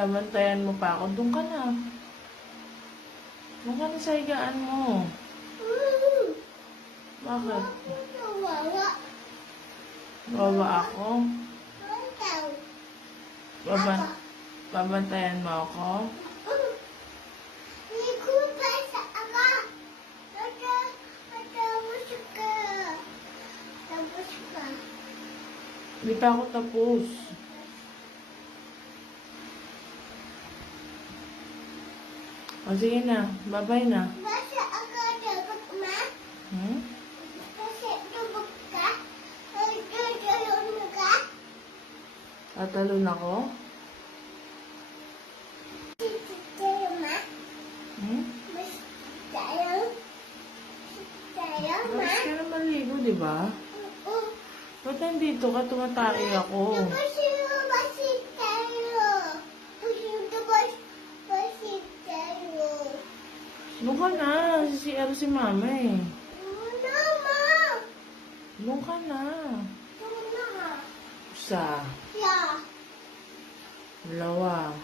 Nabantayan mo pa ako. Doon ka na. Doon ka na sa higaan mo. Bakit? Bawa ako? Baban babantayan mo ako? Hindi pa ako tapos. O sige na. Babay na. Hmm? Tatalon ako? Hmm? Bakit ka na maligo, di ba? Ba't nandito ka? Tumataki ako. Doon ka na. Si CR si mama eh. Doon ka na. Isa. Dalawa.